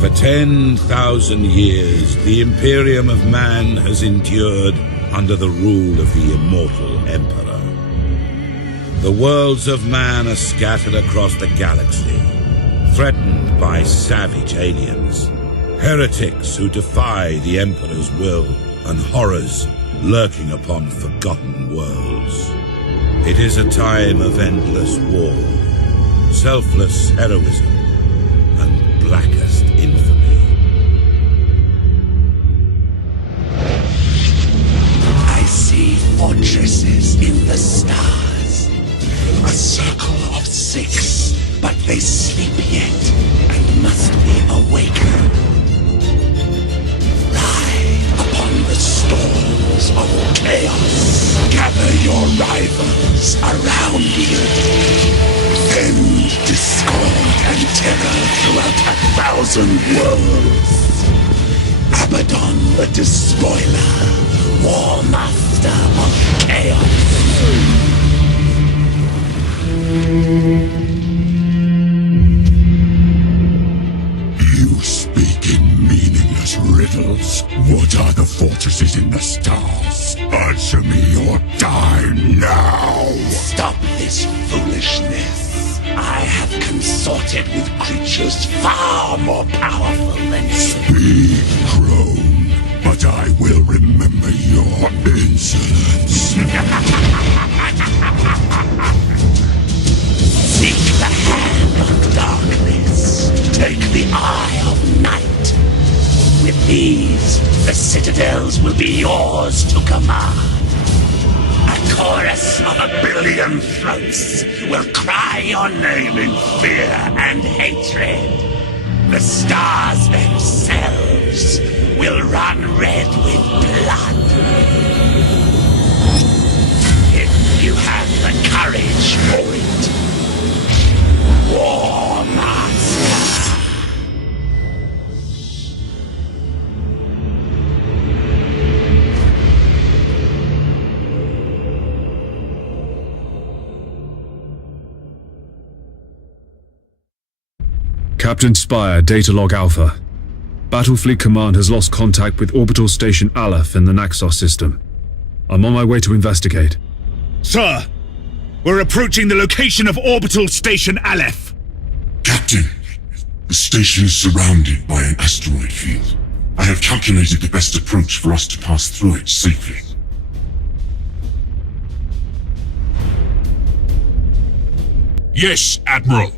For 10,000 years, the Imperium of Man has endured under the rule of the immortal Emperor. The worlds of man are scattered across the galaxy, threatened by savage aliens, heretics who defy the Emperor's will, and horrors lurking upon forgotten worlds. It is a time of endless war, selfless heroism, and blackest infamy. I see fortresses in the stars. A circle of 6, but they sleep yet and must be awakened. Ride upon the storms of chaos. Gather your rivals around you. Send discord and terror throughout 1,000 worlds. Abaddon the Despoiler, War Master of Chaos. You speak in meaningless riddles. What are the fortresses in the stars? Answer me or die now! Stop this foolishness. I have consorted with creatures far more powerful than you. Speak, crone, but I will remember your insolence. Seek the hand of darkness. Take the eye of night. With these, the citadels will be yours to command. A chorus of 1,000,000,000 throats will cry your name in fear and hatred. The stars themselves will run red with blood. If you have the courage for it. War Master. Captain Spire, Datalog Alpha. Battlefleet Command has lost contact with Orbital Station Aleph in the Naxos system. I'm on my way to investigate. Sir, we're approaching the location of Orbital Station Aleph. Captain, The station is surrounded by an asteroid field. I have calculated the best approach for us to pass through it safely. Yes, Admiral.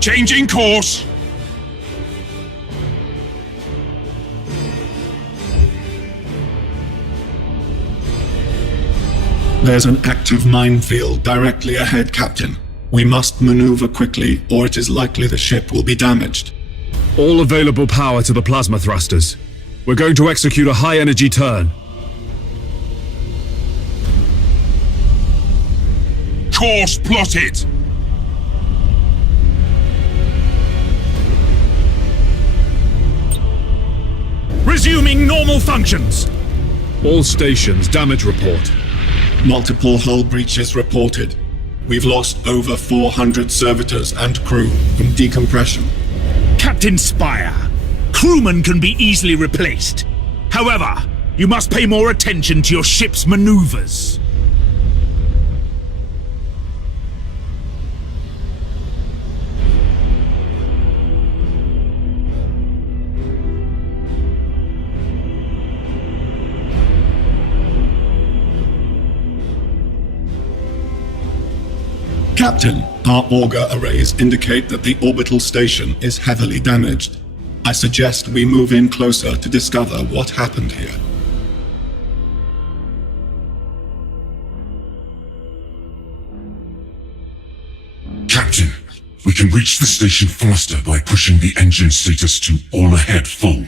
Changing course. There's an active minefield directly ahead, Captain. We must maneuver quickly, or it is likely the ship will be damaged. All available power to the plasma thrusters. We're going to execute a high-energy turn. Course plotted. Resuming normal functions. All stations, damage report. Multiple hull breaches reported. We've lost over 400 servitors and crew from decompression. Captain Spire, crewmen can be easily replaced. However, you must pay more attention to your ship's maneuvers. Captain, our auger arrays indicate that the orbital station is heavily damaged. I suggest we move in closer to discover what happened here. Captain, we can reach the station faster by pushing the engine status to all ahead full.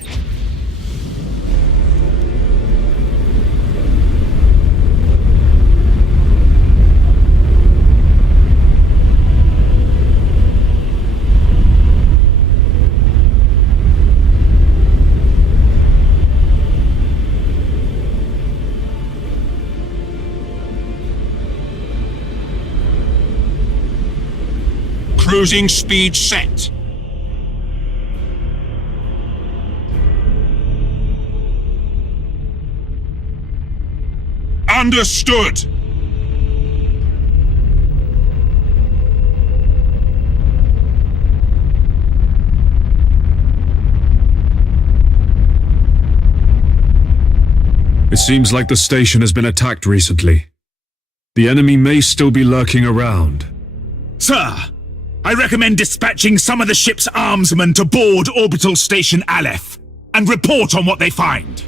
Cruising speed set. Understood. It seems like the station has been attacked recently. The enemy may still be lurking around. Sir, I recommend dispatching some of the ship's armsmen to board Orbital Station Aleph and report on what they find.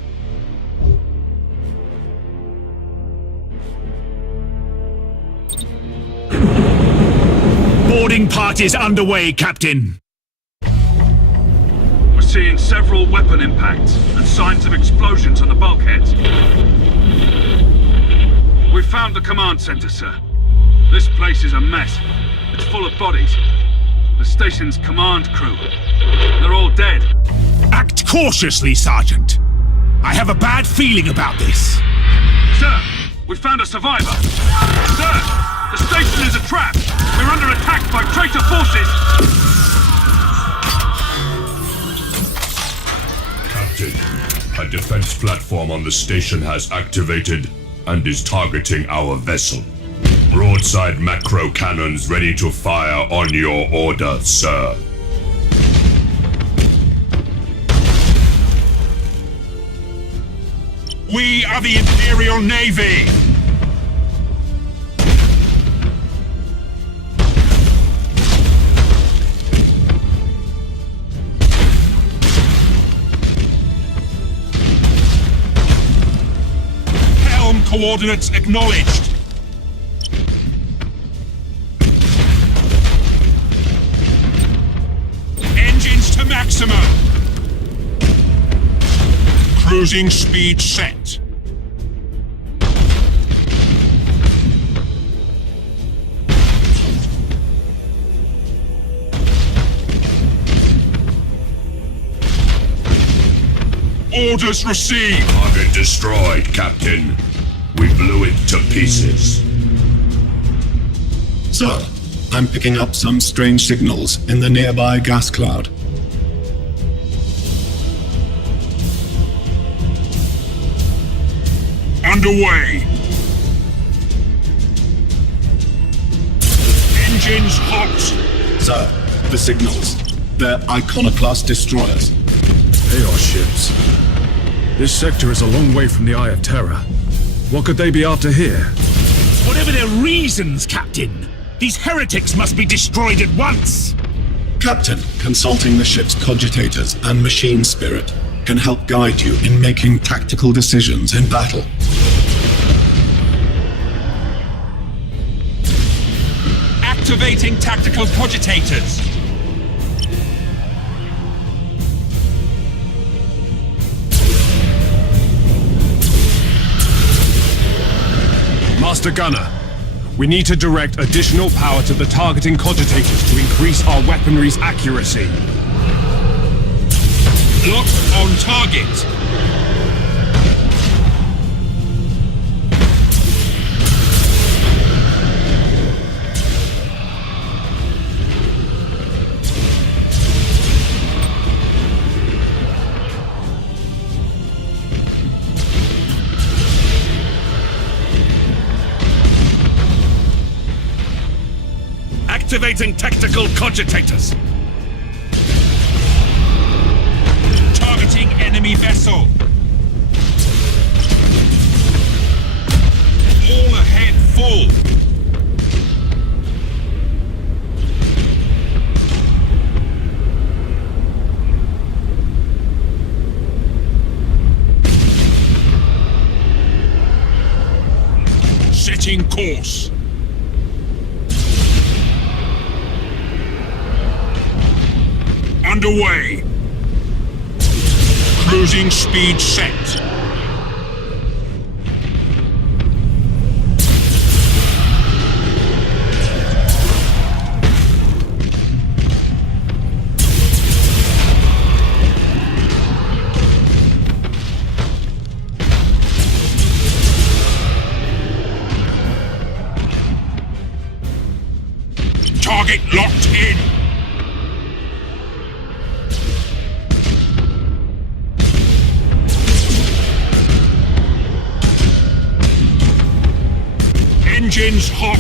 Boarding parties underway, Captain. We're seeing several weapon impacts and signs of explosions on the bulkheads. We've found the command center, sir. This place is a mess. It's full of bodies. The station's command crew. They're all dead. Act cautiously, Sergeant. I have a bad feeling about this. Sir, we found a survivor. Sir, the station is a trap. We're under attack by traitor forces. Captain, a defense platform on the station has activated and is targeting our vessel. Broadside macro cannons ready to fire on your order, sir. We are the Imperial Navy! Helm coordinates acknowledged. Engines to maximum. Cruising speed set. Orders received. Target destroyed, Captain. We blew it to pieces. Sir, I'm picking up some strange signals in the nearby gas cloud. Underway! Engines hot! Sir, the signals. They're iconoclast destroyers. Chaos ships. This sector is a long way from the Eye of Terror. What could they be after here? Whatever their reasons, Captain, these heretics must be destroyed at once! Captain, consulting the ship's cogitators and machine spirit can help guide you in making tactical decisions in battle. Activating tactical cogitators! Master Gunner, we need to direct additional power to the targeting cogitators to increase our weaponry's accuracy. Lock on target! Activating tactical cogitators. Targeting enemy vessel. All ahead full. Setting course. Underway. Cruising speed set. Target locked in. Engines hot.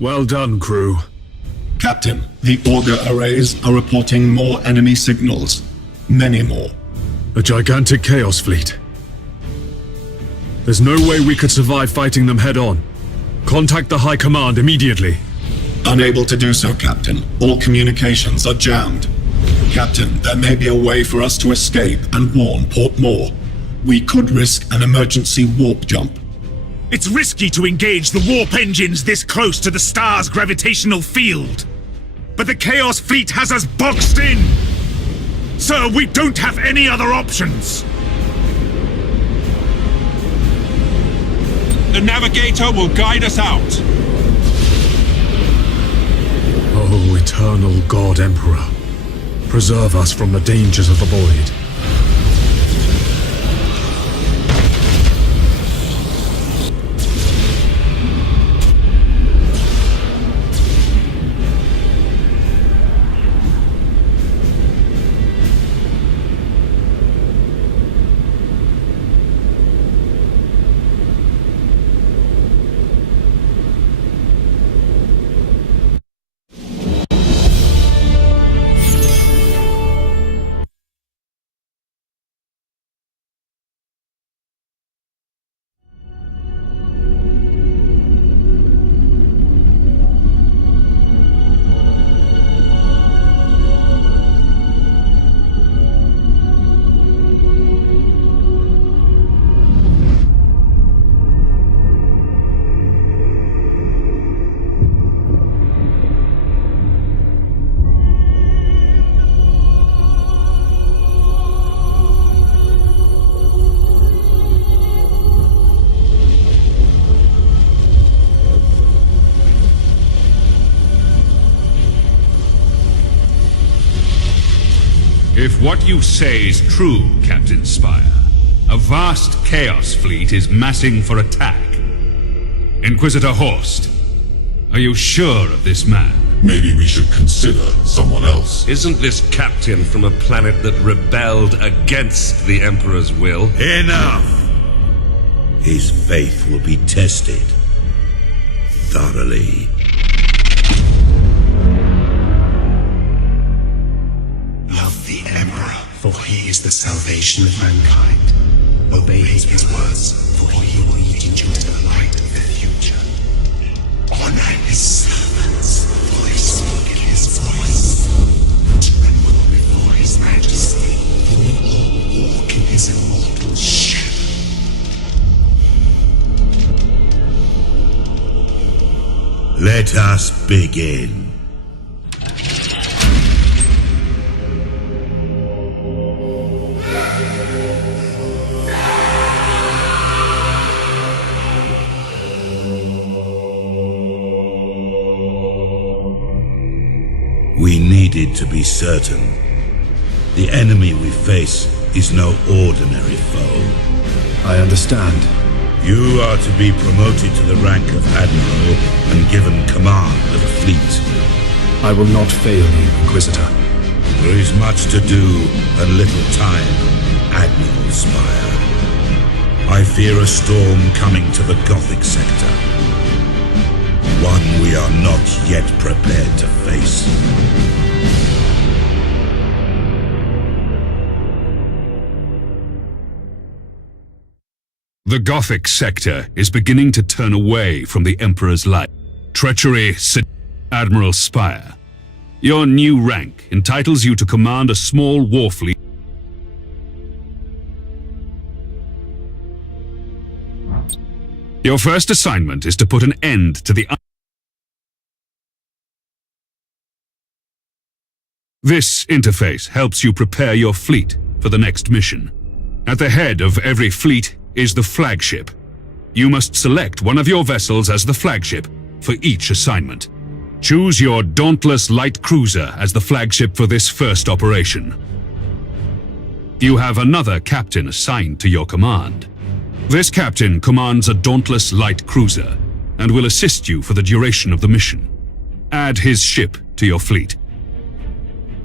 Well done, crew. Captain, the auger arrays are reporting more enemy signals. Many more. A gigantic Chaos fleet. There's no way we could survive fighting them head-on. Contact the High Command immediately. Unable to do so, Captain. All communications are jammed. Captain, there may be a way for us to escape and warn Port Moore. We could risk an emergency warp jump. It's risky to engage the warp engines this close to the star's gravitational field. But the Chaos Fleet has us boxed in! Sir, we don't have any other options! The navigator will guide us out. Oh, eternal God Emperor. Preserve us from the dangers of the void. If what you say is true, Captain Spire, a vast Chaos fleet is massing for attack. Inquisitor Horst, are you sure of this man? Maybe we should consider someone else. Isn't this captain from a planet that rebelled against the Emperor's will? Enough! His faith will be tested thoroughly. Love the Emperor, for he is the salvation of mankind. Obey his words, for he will lead you into the light of the future. Honor his servants, for they speak his voice. Tremble before his majesty, for we all walk in his immortal shadow. Let us begin. We needed to be certain. The enemy we face is no ordinary foe. I understand. You are to be promoted to the rank of Admiral and given command of a fleet. I will not fail you, Inquisitor. There is much to do and little time, Admiral Spire. I fear a storm coming to the Gothic sector. One we are not yet prepared to face. The Gothic sector is beginning to turn away from the Emperor's light. Treachery, Admiral Spire. Your new rank entitles you to command a small war fleet. Your first assignment is to put an end to the... This interface helps you prepare your fleet for the next mission. At the head of every fleet is the flagship. You must select one of your vessels as the flagship for each assignment. Choose your Dauntless Light Cruiser as the flagship for this first operation. You have another captain assigned to your command. This captain commands a Dauntless Light Cruiser and will assist you for the duration of the mission. Add his ship to your fleet.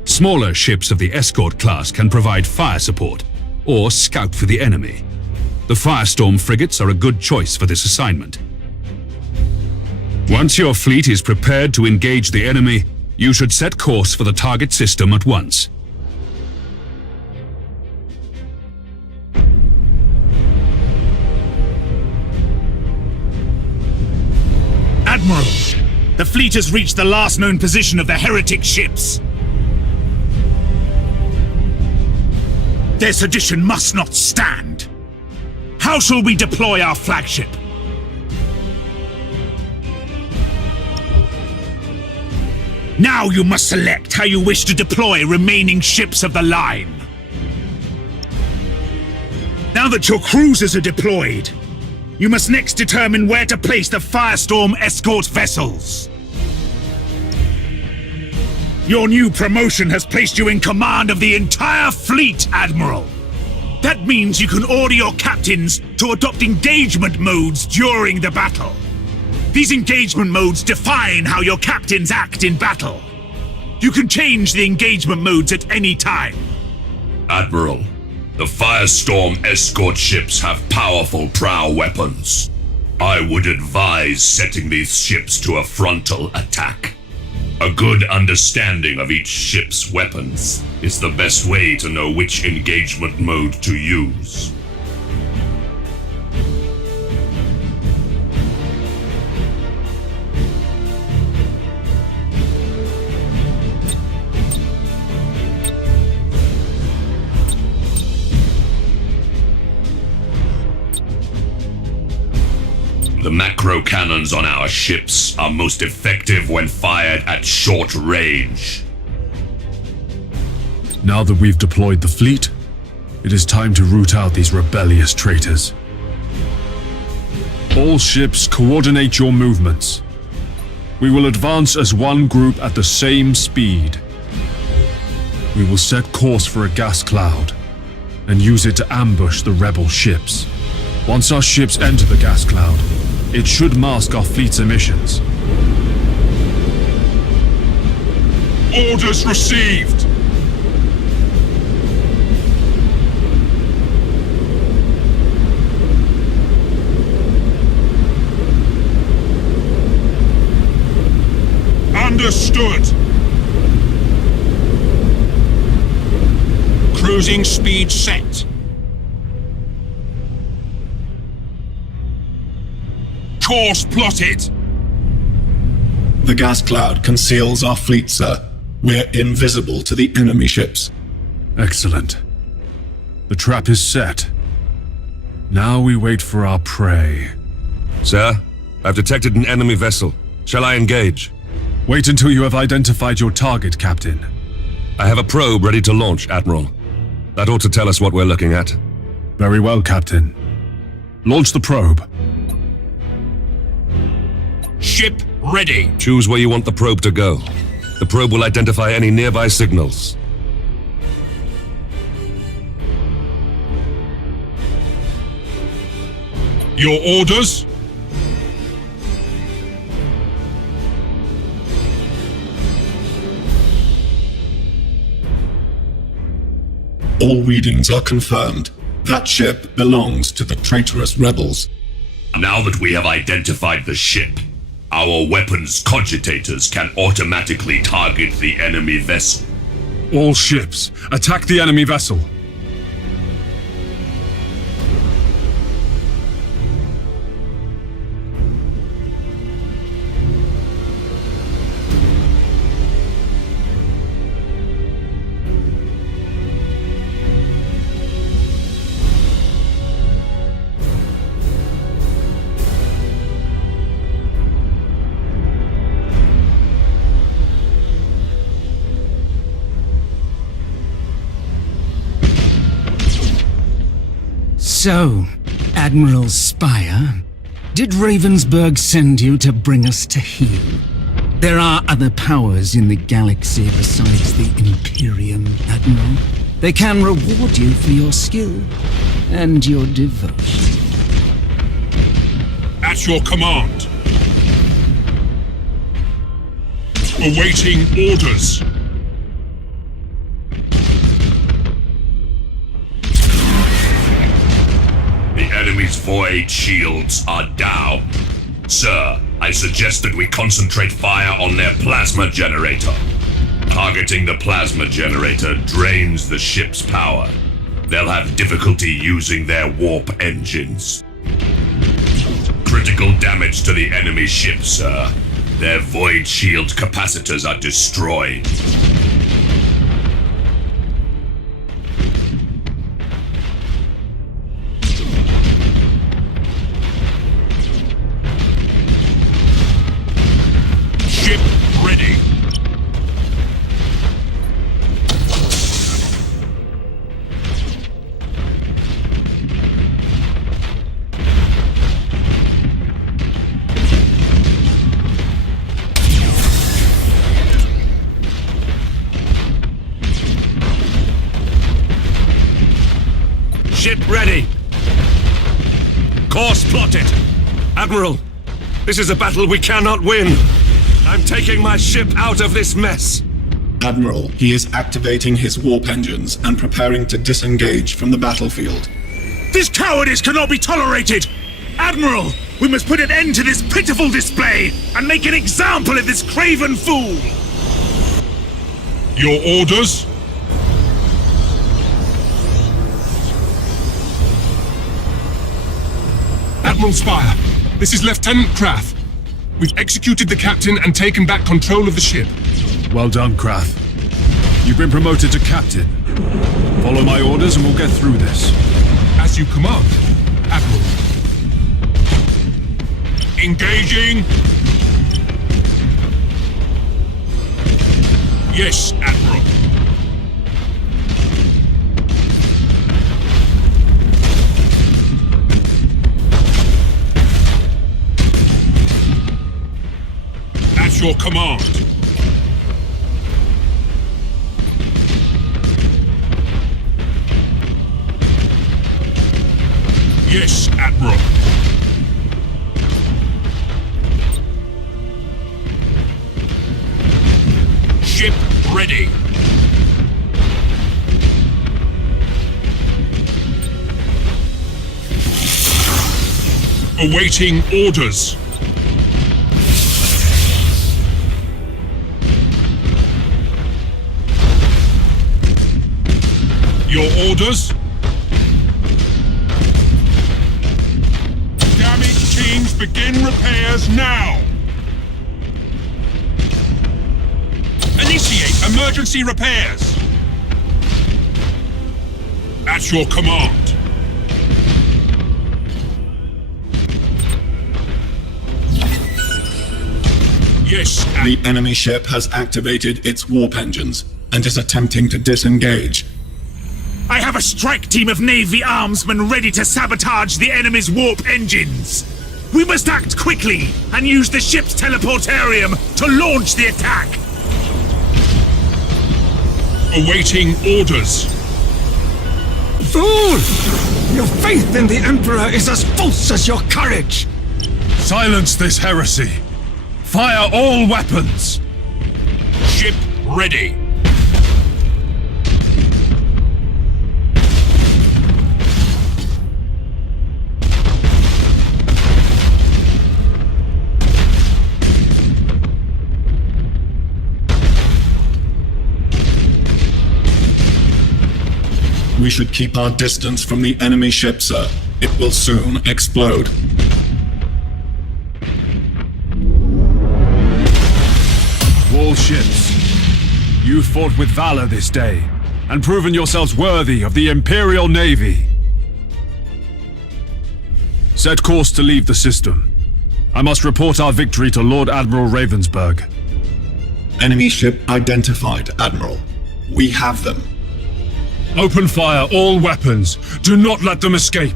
Smaller ships of the escort class can provide fire support or scout for the enemy. The Firestorm frigates are a good choice for this assignment. Once your fleet is prepared to engage the enemy, you should set course for the target system at once. Admiral, the fleet has reached the last known position of the heretic ships. Their sedition must not stand. How shall we deploy our flagship? Now you must select how you wish to deploy remaining ships of the line. Now that your cruisers are deployed, you must next determine where to place the Firestorm escort vessels. Your new promotion has placed you in command of the entire fleet, Admiral. That means you can order your captains to adopt engagement modes during the battle. These engagement modes define how your captains act in battle. You can change the engagement modes at any time. Admiral, the Firestorm escort ships have powerful prow weapons. I would advise setting these ships to a frontal attack. A good understanding of each ship's weapons is the best way to know which engagement mode to use. The macro cannons on our ships are most effective when fired at short range. Now that we've deployed the fleet, it is time to root out these rebellious traitors. All ships, coordinate your movements. We will advance as one group at the same speed. We will set course for a gas cloud and use it to ambush the rebel ships. Once our ships enter the gas cloud, it should mask our fleet's emissions. Orders received! Understood! Cruising speed set. Course plotted! The gas cloud conceals our fleet, sir. We're invisible to the enemy ships. Excellent. The trap is set. Now we wait for our prey. Sir, I've detected an enemy vessel. Shall I engage? Wait until you have identified your target, Captain. I have a probe ready to launch, Admiral. That ought to tell us what we're looking at. Very well, Captain. Launch the probe. Ship ready! Choose where you want the probe to go. The probe will identify any nearby signals. Your orders? All readings are confirmed. That ship belongs to the traitorous rebels. Now that we have identified the ship, our weapons cogitators can automatically target the enemy vessel. All ships, attack the enemy vessel. So, Admiral Spire, did Ravensburg send you to bring us to heel? There are other powers in the galaxy besides the Imperium, Admiral. They can reward you for your skill and your devotion. At your command. Awaiting orders. The enemy's void shields are down. Sir, I suggest that we concentrate fire on their plasma generator. Targeting the plasma generator drains the ship's power. They'll have difficulty using their warp engines. Critical damage to the enemy ship, sir. Their void shield capacitors are destroyed. Ship ready. Ship ready! Course plotted! Admiral, this is a battle we cannot win! I'm taking my ship out of this mess! Admiral, he is activating his warp engines and preparing to disengage from the battlefield. This cowardice cannot be tolerated! Admiral, we must put an end to this pitiful display and make an example of this craven fool! Your orders? Admiral Spire, this is Lieutenant Krath. We've executed the captain and taken back control of the ship. Well done, Krath. You've been promoted to captain. Follow my orders and we'll get through this. As you command, Admiral. Engaging! Yes, Admiral. At your command. Yes, Admiral. Ship ready. Awaiting orders. Your orders? Damage teams begin repairs now. Initiate emergency repairs. At your command. Yes. The enemy ship has activated its warp engines and is attempting to disengage. I have a strike team of Navy armsmen ready to sabotage the enemy's warp engines. We must act quickly and use the ship's teleportarium to launch the attack. Awaiting orders. Fool! Your faith in the Emperor is as false as your courage! Silence this heresy! Fire all weapons! Ship ready. We should keep our distance from the enemy ship, sir. It will soon explode. All ships, you fought with valor this day, and proven yourselves worthy of the Imperial Navy. Set course to leave the system. I must report our victory to Lord Admiral Ravensburg. Enemy ship identified, Admiral. We have them. Open fire all weapons. Do not let them escape.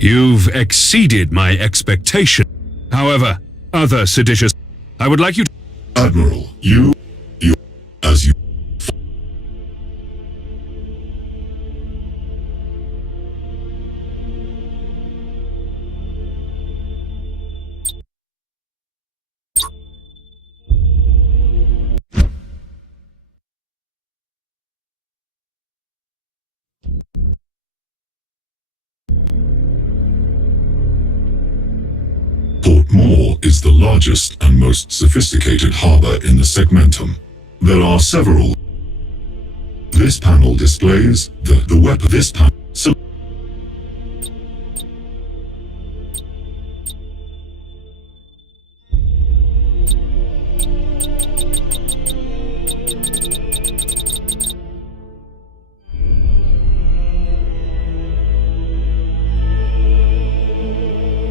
You've exceeded my expectation. However, other seditious... I would like you to... Admiral, you, as you... Port Moore is the largest and most sophisticated harbor in the segmentum. There are several. This panel displays the weapon. This panel.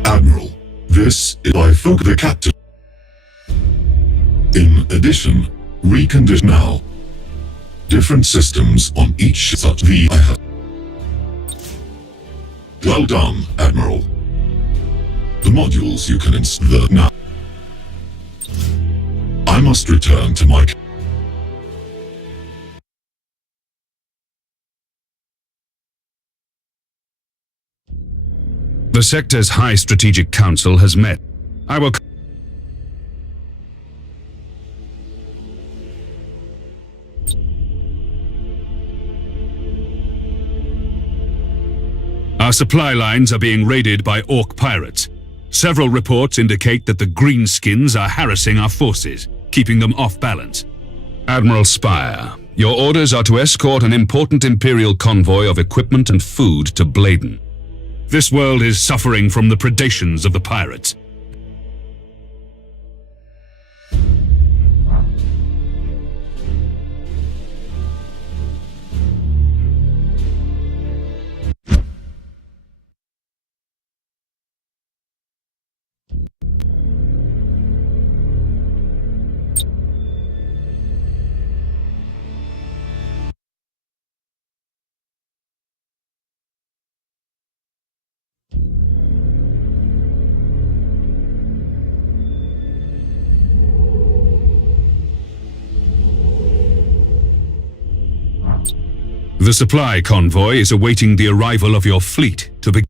Admiral, this is by Folk the Captain. In addition, recondition now. Different systems on each ship such the I have. Well done, Admiral. The modules you can install now. I must return to my... The sector's High Strategic Council has met. I will... Our supply lines are being raided by Orc pirates. Several reports indicate that the Greenskins are harassing our forces, keeping them off balance. Admiral Spire, your orders are to escort an important Imperial convoy of equipment and food to Bladen. This world is suffering from the predations of the pirates. The supply convoy is awaiting the arrival of your fleet to begin.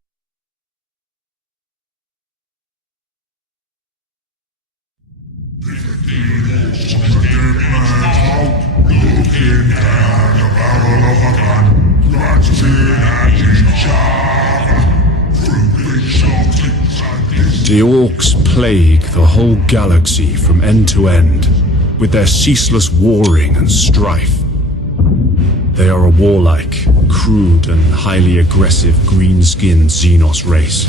The Orcs plague the whole galaxy from end to end, with their ceaseless warring and strife. They are a warlike, crude and highly aggressive green-skinned Xenos race,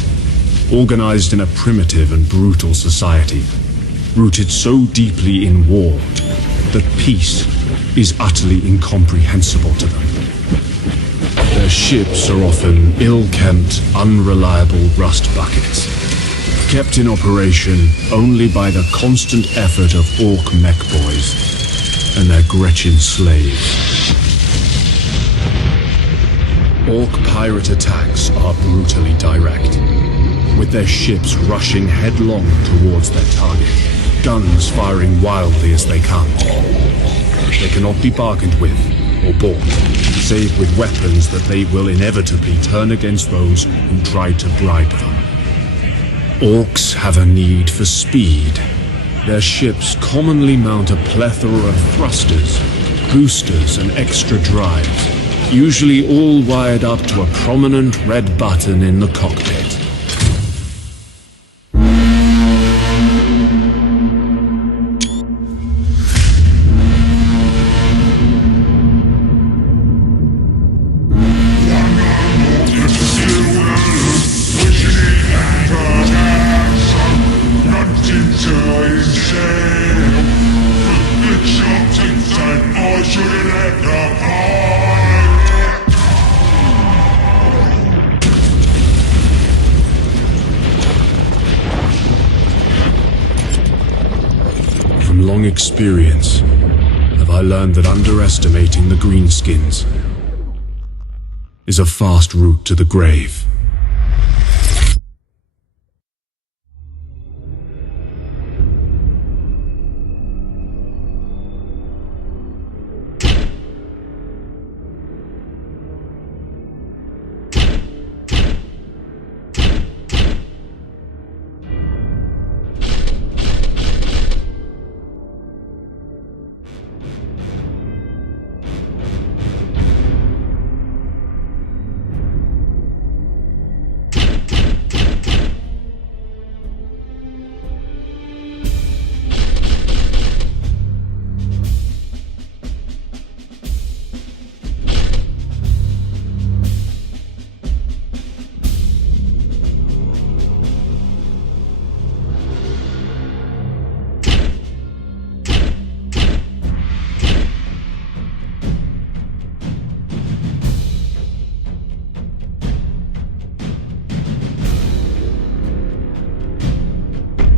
organized in a primitive and brutal society, rooted so deeply in war that peace is utterly incomprehensible to them. Their ships are often ill-kempt, unreliable rust buckets, kept in operation only by the constant effort of Orc mech boys and their Gretchen slaves. Orc pirate attacks are brutally direct, with their ships rushing headlong towards their target, guns firing wildly as they come. They cannot be bargained with or bought, save with weapons that they will inevitably turn against those who tried to bribe them. Orcs have a need for speed. Their ships commonly mount a plethora of thrusters, boosters, and extra drives, usually all wired up to a prominent red button in the cockpit. From long experience, have I learned that underestimating the greenskins is a fast route to the grave.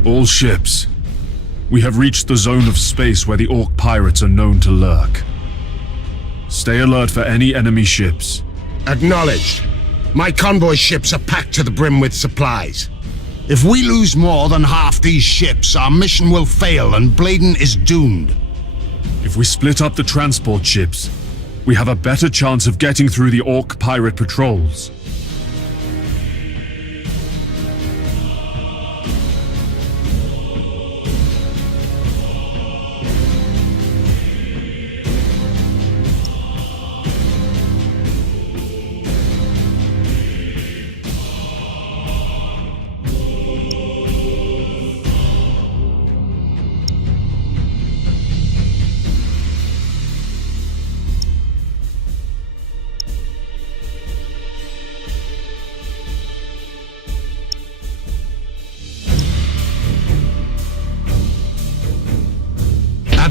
All ships. We have reached the zone of space where the Orc pirates are known to lurk. Stay alert for any enemy ships. Acknowledged. My convoy ships are packed to the brim with supplies. If we lose more than half these ships, our mission will fail and Bladen is doomed. If we split up the transport ships, we have a better chance of getting through the Orc pirate patrols.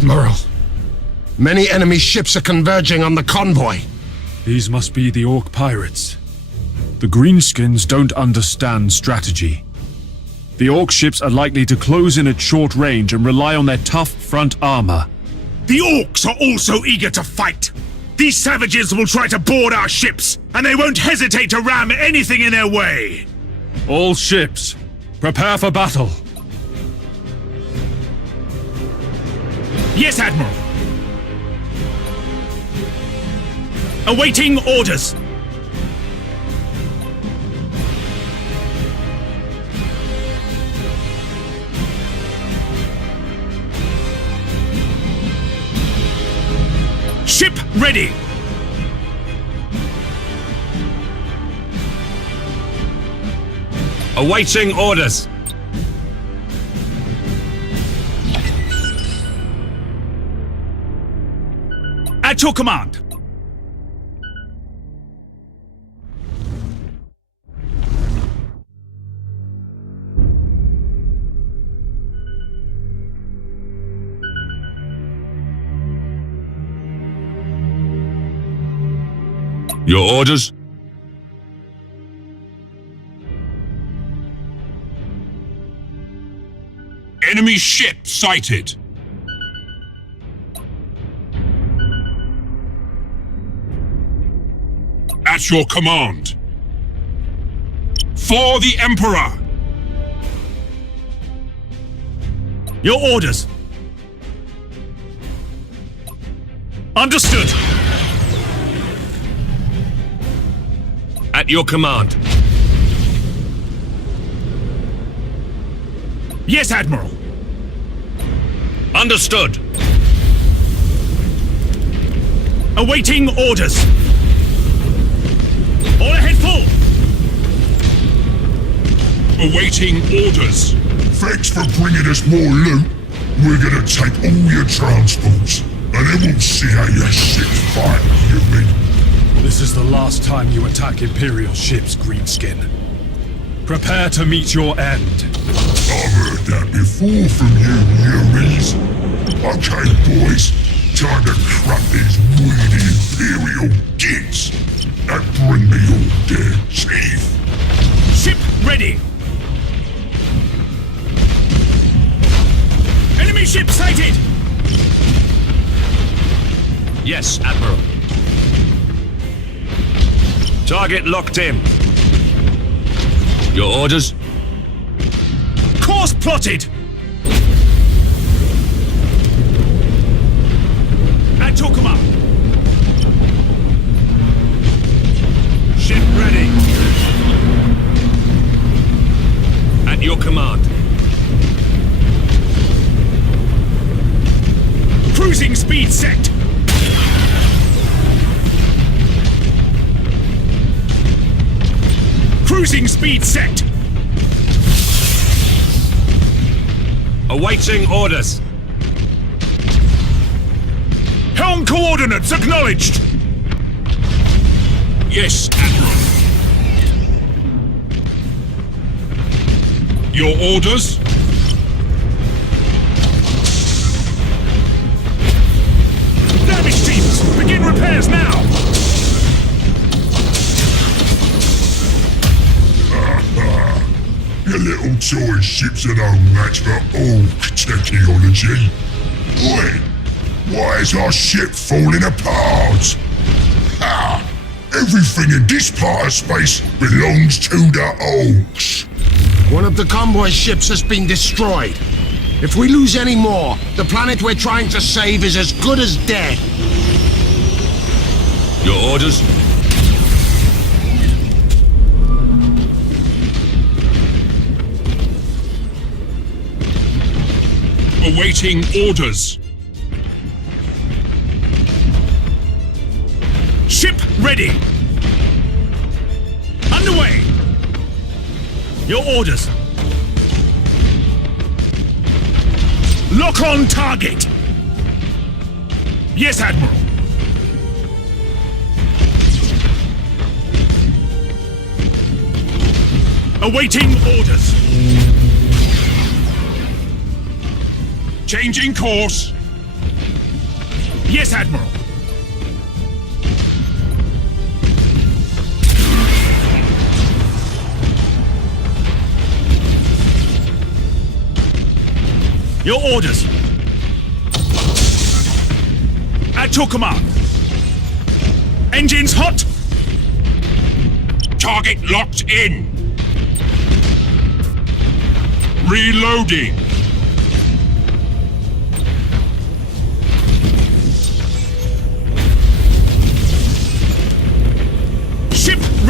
Admiral, many enemy ships are converging on the convoy. These must be the Orc pirates. The greenskins don't understand strategy. The Orc ships are likely to close in at short range and rely on their tough front armor. The Orcs are also eager to fight. These savages will try to board our ships, and they won't hesitate to ram anything in their way. All ships, prepare for battle. Yes, Admiral. Awaiting orders. Ship ready. Awaiting orders. At your command. Your orders? Enemy ship sighted. At your command. For the Emperor. Your orders. Understood. At your command. Yes, Admiral. Understood. Awaiting orders. All ahead full. Awaiting orders. Thanks for bringing us more loot. We're gonna take all your transports, and then we'll see how your ships fight, human. This is the last time you attack Imperial ships, Greenskin. Prepare to meet your end. I've heard that before from you, humans. Okay, boys, time to crack these weedy Imperial gits and bring me all their teeth. Ship ready. Enemy ship sighted. Yes, Admiral. Target locked in. Your orders? Course plotted. At your command. Ship ready. At your command. Cruising speed set. Cruising speed set. Awaiting orders. Helm coordinates acknowledged. Yes, Admiral. Your orders? Damage teams, begin repairs now. Your little toy ships are no match for Orc technology. Oi! Why is our ship falling apart? Ha! Everything in this part of space belongs to the Orcs. One of the convoy ships has been destroyed. If we lose any more, the planet we're trying to save is as good as dead. Your orders? Awaiting orders. Ship ready. Underway. Your orders. Lock on target. Yes, Admiral. Awaiting orders. Changing course. Yes, Admiral. Your orders. At your command. Engines hot. Target locked in. Reloading.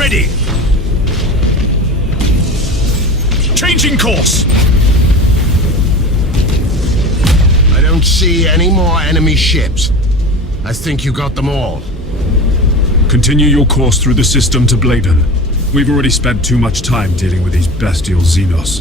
Ready! Changing course! I don't see any more enemy ships. I think you got them all. Continue your course through the system to Bladen. We've already spent too much time dealing with these bestial Xenos.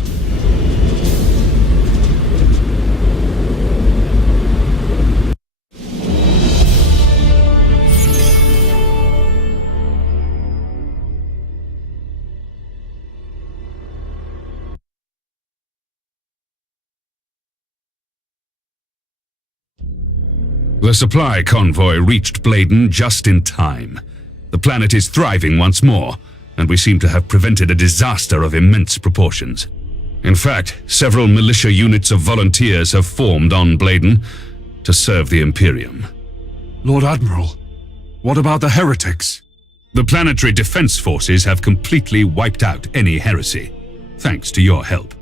The supply convoy reached Bladen just in time. The planet is thriving once more, and we seem to have prevented a disaster of immense proportions. In fact, several militia units of volunteers have formed on Bladen to serve the Imperium. Lord Admiral, what about the heretics? The planetary defense forces have completely wiped out any heresy, thanks to your help.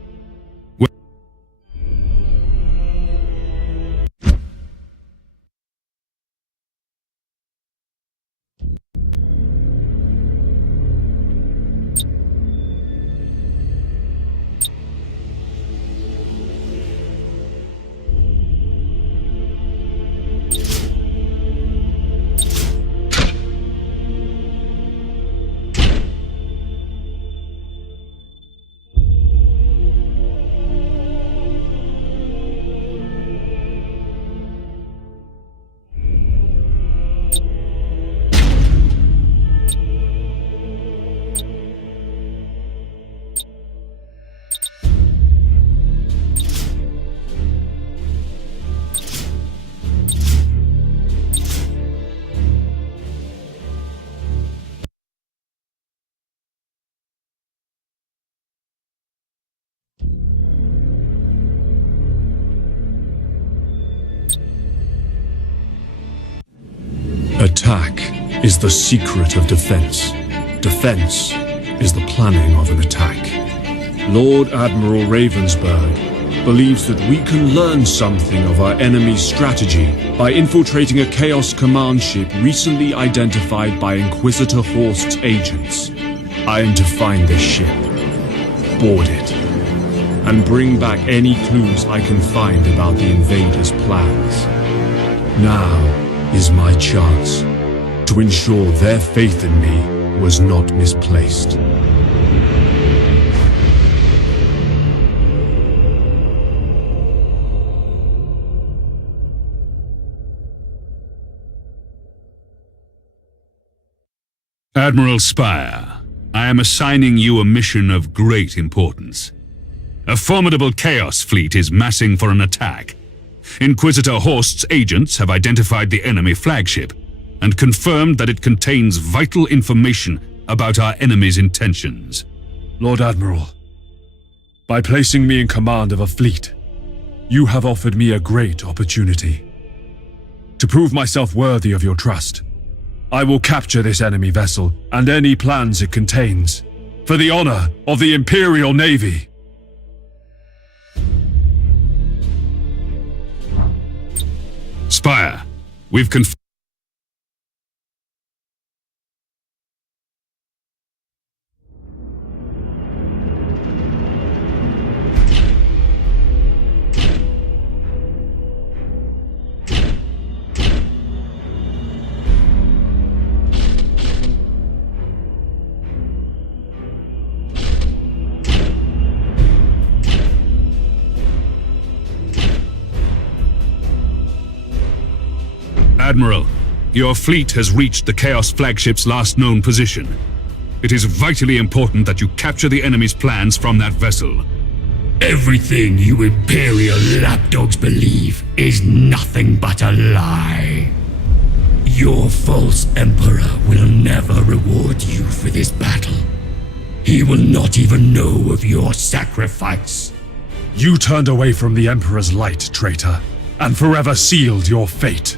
Attack is the secret of defense. Defense is the planning of an attack. Lord Admiral Ravensburg believes that we can learn something of our enemy's strategy by infiltrating a Chaos Command ship recently identified by Inquisitor Horst's agents. I am to find this ship, board it, and bring back any clues I can find about the invaders' plans. Now is my chance to ensure their faith in me was not misplaced. Admiral Spire, I am assigning you a mission of great importance. A formidable Chaos fleet is massing for an attack. Inquisitor Horst's agents have identified the enemy flagship and confirmed that it contains vital information about our enemy's intentions. Lord Admiral, by placing me in command of a fleet, you have offered me a great opportunity. To prove myself worthy of your trust, I will capture this enemy vessel and any plans it contains, for the honor of the Imperial Navy. Spire, we've confirmed. Admiral, your fleet has reached the Chaos flagship's last known position. It is vitally important that you capture the enemy's plans from that vessel. Everything you Imperial lapdogs believe is nothing but a lie. Your false Emperor will never reward you for this battle. He will not even know of your sacrifice. You turned away from the Emperor's light, traitor, and forever sealed your fate.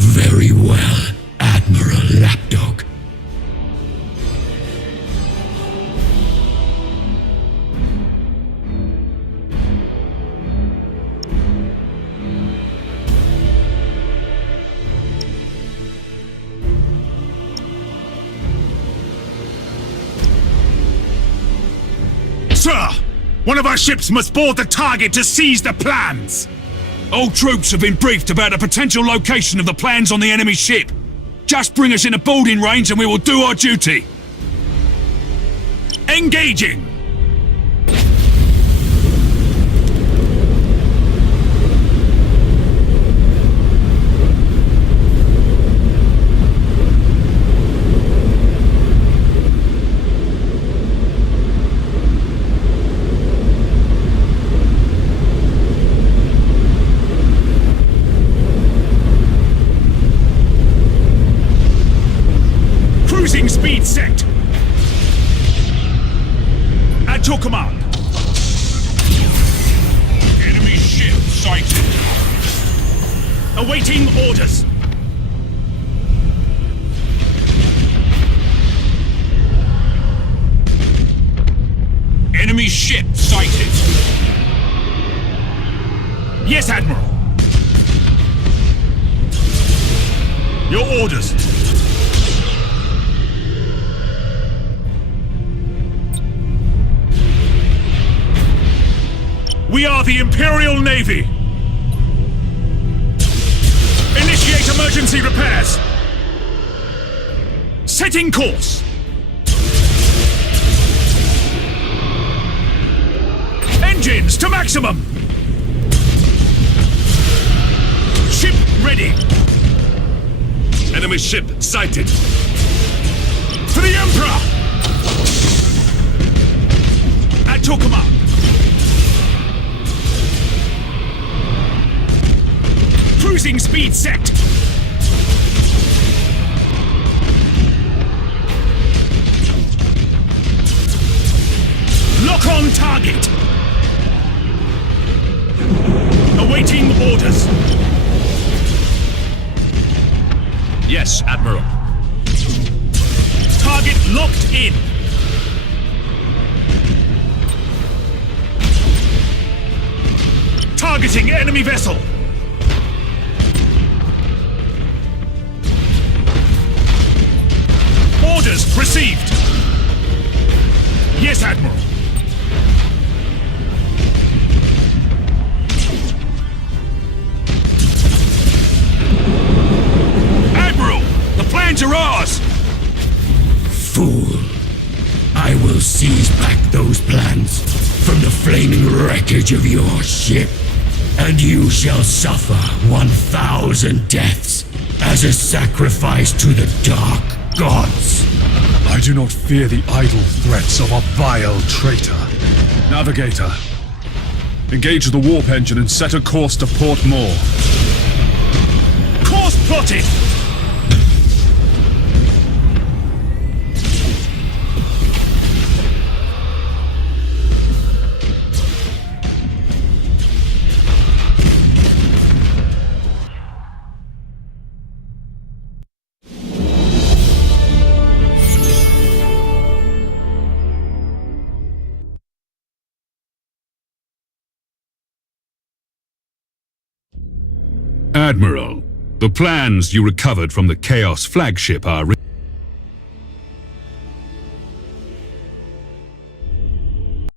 Very well, Admiral Lapdog. Sir! One of our ships must board the target to seize the plans! All troops have been briefed about the potential location of the plans on the enemy ship. Just bring us in a boarding range and we will do our duty. Engaging! Cruising speed set! At your command! Enemy ship sighted. Awaiting orders! Enemy ship sighted. Yes, Admiral! Your orders! We are the Imperial Navy! Initiate emergency repairs! Setting course! Engines to maximum! Ship ready! Enemy ship sighted. For the Emperor! At your command! Cruising speed set! Lock on target! Awaiting orders! Yes, Admiral. Target locked in! Targeting enemy vessel! Orders received! Yes, Admiral! Admiral! The plans are ours! Fool! I will seize back those plans from the flaming wreckage of your ship, and you shall suffer 1,000 deaths as a sacrifice to the dark gods. I do not fear the idle threats of a vile traitor. Navigator, engage the warp engine and set a course to Port Moore. Course plotted! Admiral, the plans you recovered from the Chaos flagship are